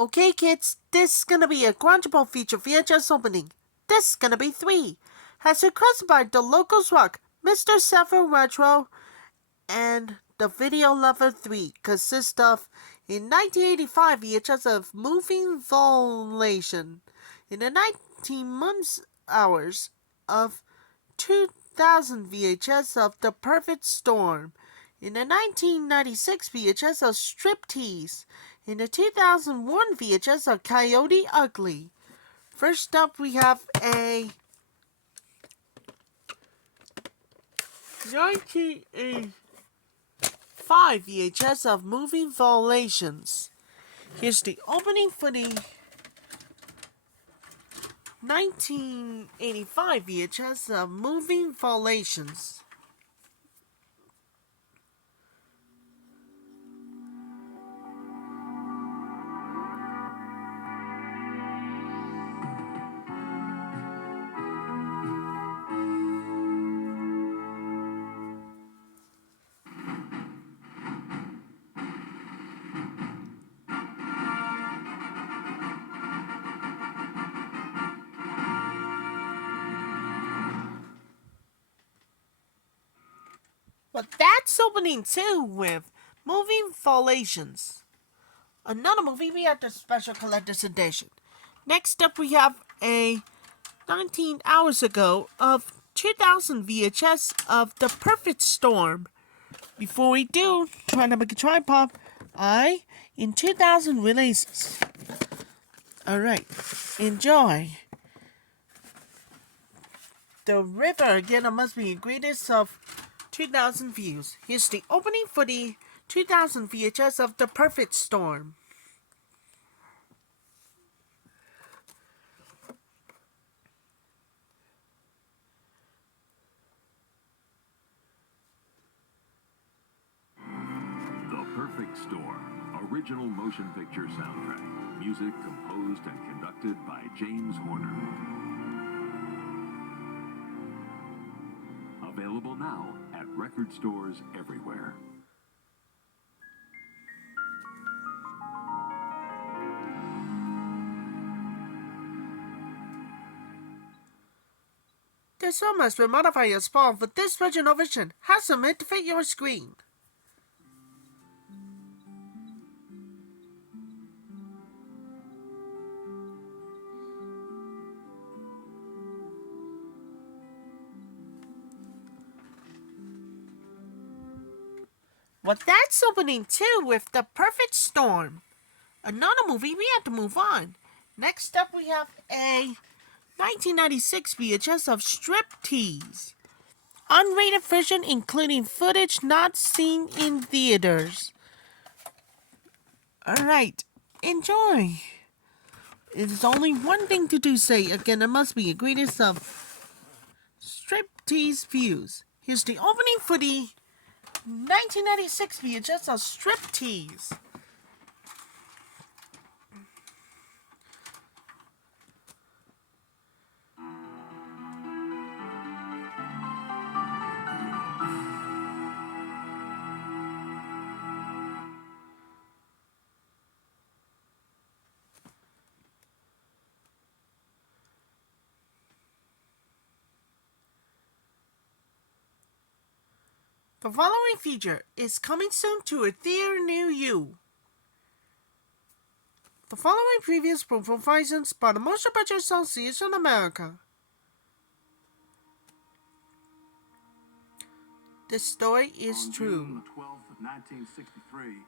Okay, kids, this is gonna be a Quadruple feature VHS opening. This is gonna be 3. Has requested by TheLogosRock, MrServoRetro, and the Video Lover 3. Consists of in 1985 VHS of Moving Volation, in the 19 months hours of 2000 VHS of The Perfect Storm, in the 1996 VHS of Striptease, in the 2001 VHS of Coyote Ugly. First up, we have a 1985 VHS of Moving Volations. Here's the opening for the 1985 VHS of Moving Volations. But that's opening 2 with Moving Volations. Another movie we have the special collector's edition. Next up we have a 19 hours ago of 2000 VHS of The Perfect Storm. Before we do, trying to make a tripod, in 2000 releases. Alright, enjoy. The river again must be the greatest of 2000 views. Here's the opening for the 2000 VHS of The Perfect Storm. The Perfect Storm, original motion picture soundtrack. Music composed and conducted by James Horner. Available now at record stores everywhere. There's so much to modify your spawn for this original version. Has some to fit your screen. Well, that's opening 2 with The Perfect Storm. Another movie we have to move on. Next up we have a 1996 VHS of Striptease. Unrated version including footage not seen in theaters. Alright, enjoy. There's only one thing to do, say again, it must be the greatest of Striptease views. Here's the opening for the 1996 VHS of Striptease. The following feature is coming soon to a theater near you. The following previous performances by the Motion Picture Association of America. This story is true. On June 12th of 1963,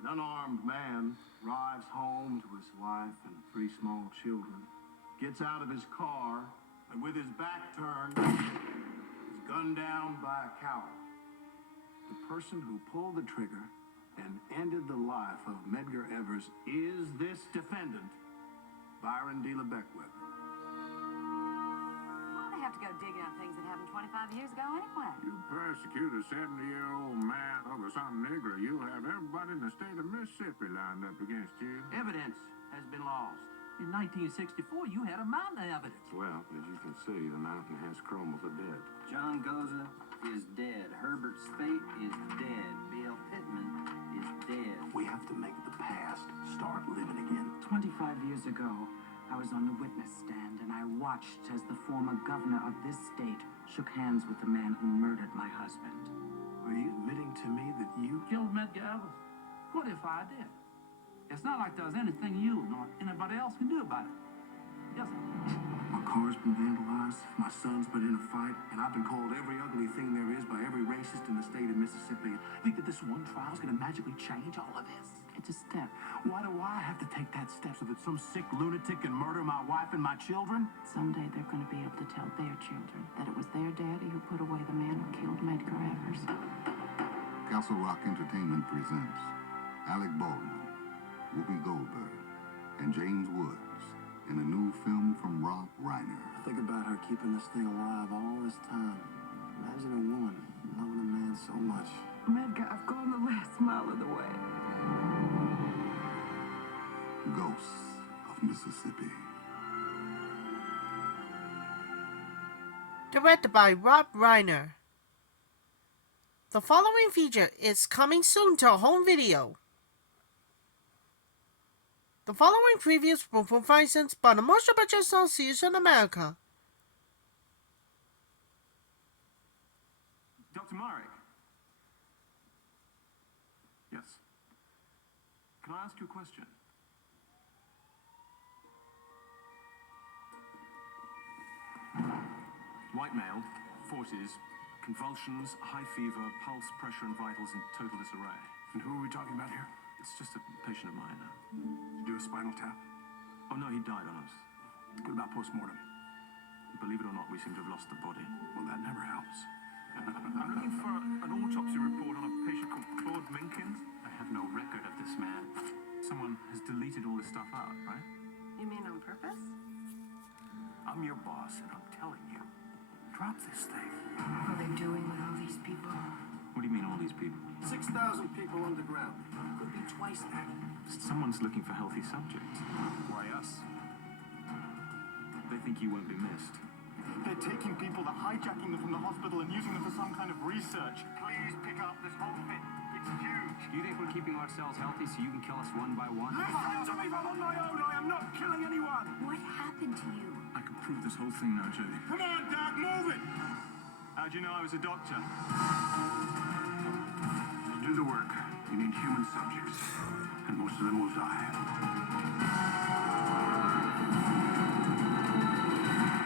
an unarmed man drives home to his wife and 3 small children, gets out of his car, and with his back turned, is gunned down by a coward. The person who pulled the trigger and ended the life of Medgar Evers is this defendant, Byron D. LeBeckwith. Why do they have to go digging up things that happened 25 years ago anyway? You persecute a 70-year-old man over some nigger, you'll have everybody in the state of Mississippi lined up against you. Evidence has been lost. In 1964, you had a mountain of evidence. Well, as you can see, the mountain has crumbled to death. John Goza is dead. Herbert Spate is dead. Bill Pittman is dead. We have to make the past start living again. 25 years ago, I was on the witness stand and I watched as the former governor of this state shook hands with the man who murdered my husband. Are you admitting to me that you Killed Medgar Evers. What if I did? It's not like there's anything you nor anybody else can do about it. Yes, sir. My car's been vandalized, my son's been in a fight, and I've been called every ugly thing there is by every racist in the state of Mississippi. Think that this one trial is going to magically change all of this? It's a step. Why do I have to take that step so that some sick lunatic can murder my wife and my children? Someday they're going to be able to tell their children that it was their daddy who put away the man who killed Medgar Evers. Castle Rock Entertainment presents Alec Baldwin, Whoopi Goldberg, and James Woods in a new film from Rob Reiner. Think about her keeping this thing alive all this time. Imagine a woman loving a man so much. Medgar, I've gone the last mile of the way. Ghosts of Mississippi. Directed by Rob Reiner. The following feature is coming soon to home video. The following previews were licensed by the Motion Picture Association America. Dr. Marek. Yes. Can I ask you a question? White male, 40s, convulsions, high fever, pulse, pressure, and vitals in total disarray. And who are we talking about here? It's just a patient of mine. Did you do a spinal tap? Oh no, he died on us. What about post-mortem? Believe it or not, we seem to have lost the body. Well, that never helps. I'm looking for an autopsy report on a patient called Claude Minkins. I have no record of this man. Someone has deleted all this stuff out, right? You mean on purpose? I'm your boss, and I'm telling you, drop this thing. What are they doing with all these people? What do you mean, all these people? 6,000 people underground. Could be twice that. Someone's looking for healthy subjects. Why us? They think you won't be missed. They're taking people, they're hijacking them from the hospital and using them for some kind of research. Please pick up this whole thing. It's huge. Do you think we're keeping ourselves healthy so you can kill us one by one? Leave my hands on me, I'm on my own. I am not killing anyone. What happened to you? I can prove this whole thing now, Jody. Come on, Doc, move it. How'd you know I was a doctor? To do the work, you need human subjects, and most of them will die.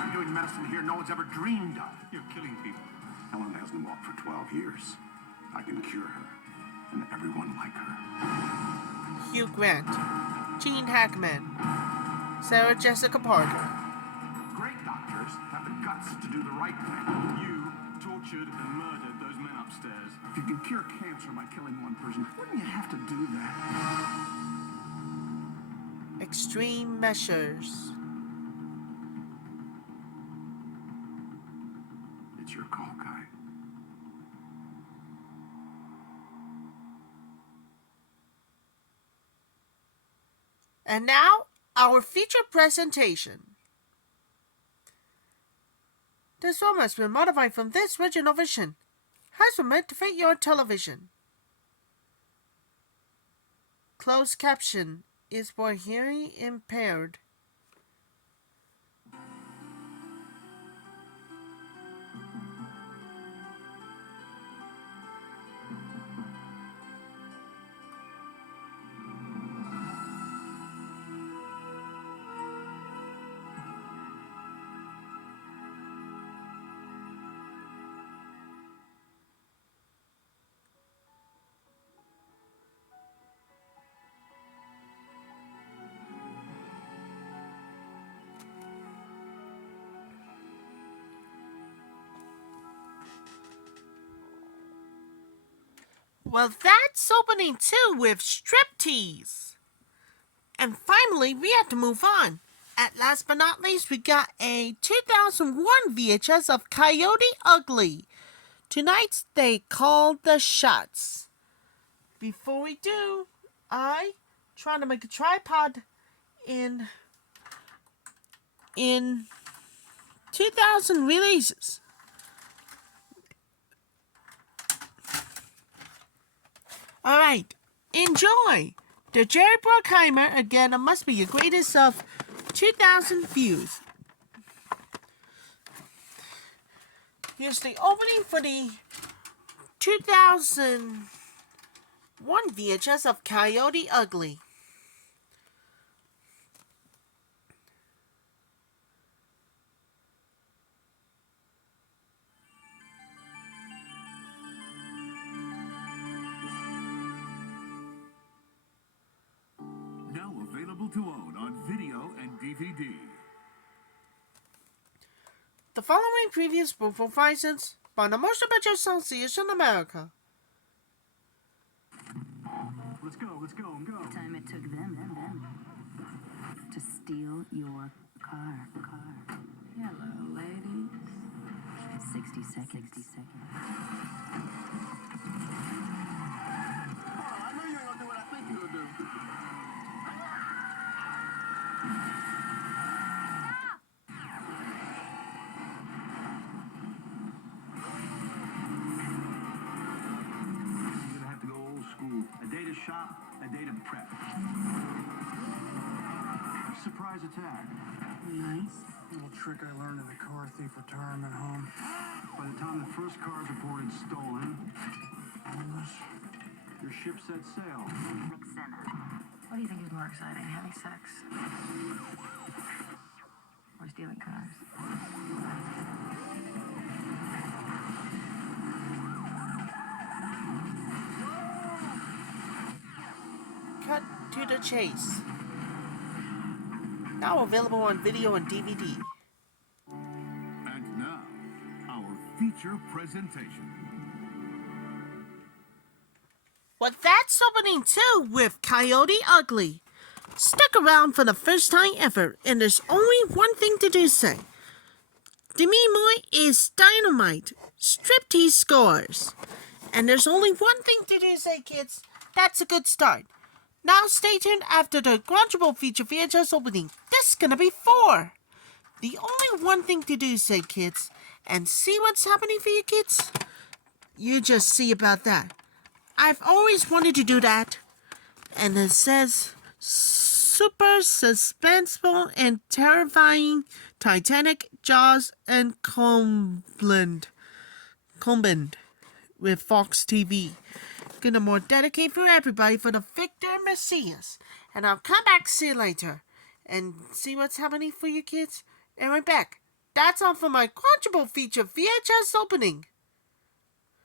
I'm doing medicine here no one's ever dreamed of. You're killing people. Helen hasn't walked for 12 years. I can cure her, and everyone like her. Hugh Grant, Gene Hackman, Sarah Jessica Parker. Great doctors have the guts to do the right thing. You tortured and murdered those men upstairs. If you can cure cancer by killing one person, wouldn't you have to do that? Extreme Measures. It's your call, Guy. And now, our feature presentation. This film has been modified from this original version. Has been meant to fit your television. Closed caption is for hearing impaired. Well, that's opening 2 with Striptease. And finally, we have to move on. At last but not least, we got a 2001 VHS of Coyote Ugly. Tonight's They Called the Shots. Before we do, I trying to make a tripod in 2000 releases. Alright, Enjoy! The Jerry Bruckheimer, again, it must be your greatest of 2,000 views. Here's the opening for the 2001 VHS of Coyote Ugly. Now available to own on video and DVD. The following previews were for license by the Motion Picture Association of America. Let's go and go. The time it took them to steal your car. Hello, ladies. 60 seconds. I know you ain't gonna do what I think you're gonna do. You're gonna have to go old school. A day to shop, a day to prep. Surprise attack. Nice. Little trick I learned in the car thief retirement home. By the time the first car is reported stolen, your ship set sail. Nixon. What do you think is more exciting, having sex or stealing cars? Cut to the chase. Now available on video and DVD. And now, our feature presentation. Well, that's opening 2 with Coyote Ugly. Stick around for the first time ever, and there's only one thing to do say. Demi Moore is dynamite. Striptease scores. And there's only one thing to do say, kids. That's a good start. Now stay tuned after the Quadruple feature VHS opening. This is gonna be 4. The only one thing to do say, kids, and see what's happening for you kids. You just see about that. I've always wanted to do that. And it says, super suspenseful and terrifying Titanic, Jaws, and Combined with Fox TV. Gonna more dedicate for everybody for the Victor Messias. And I'll come back, see you later. And see what's happening for you kids. And we're back. That's all for my Quadruple feature VHS opening.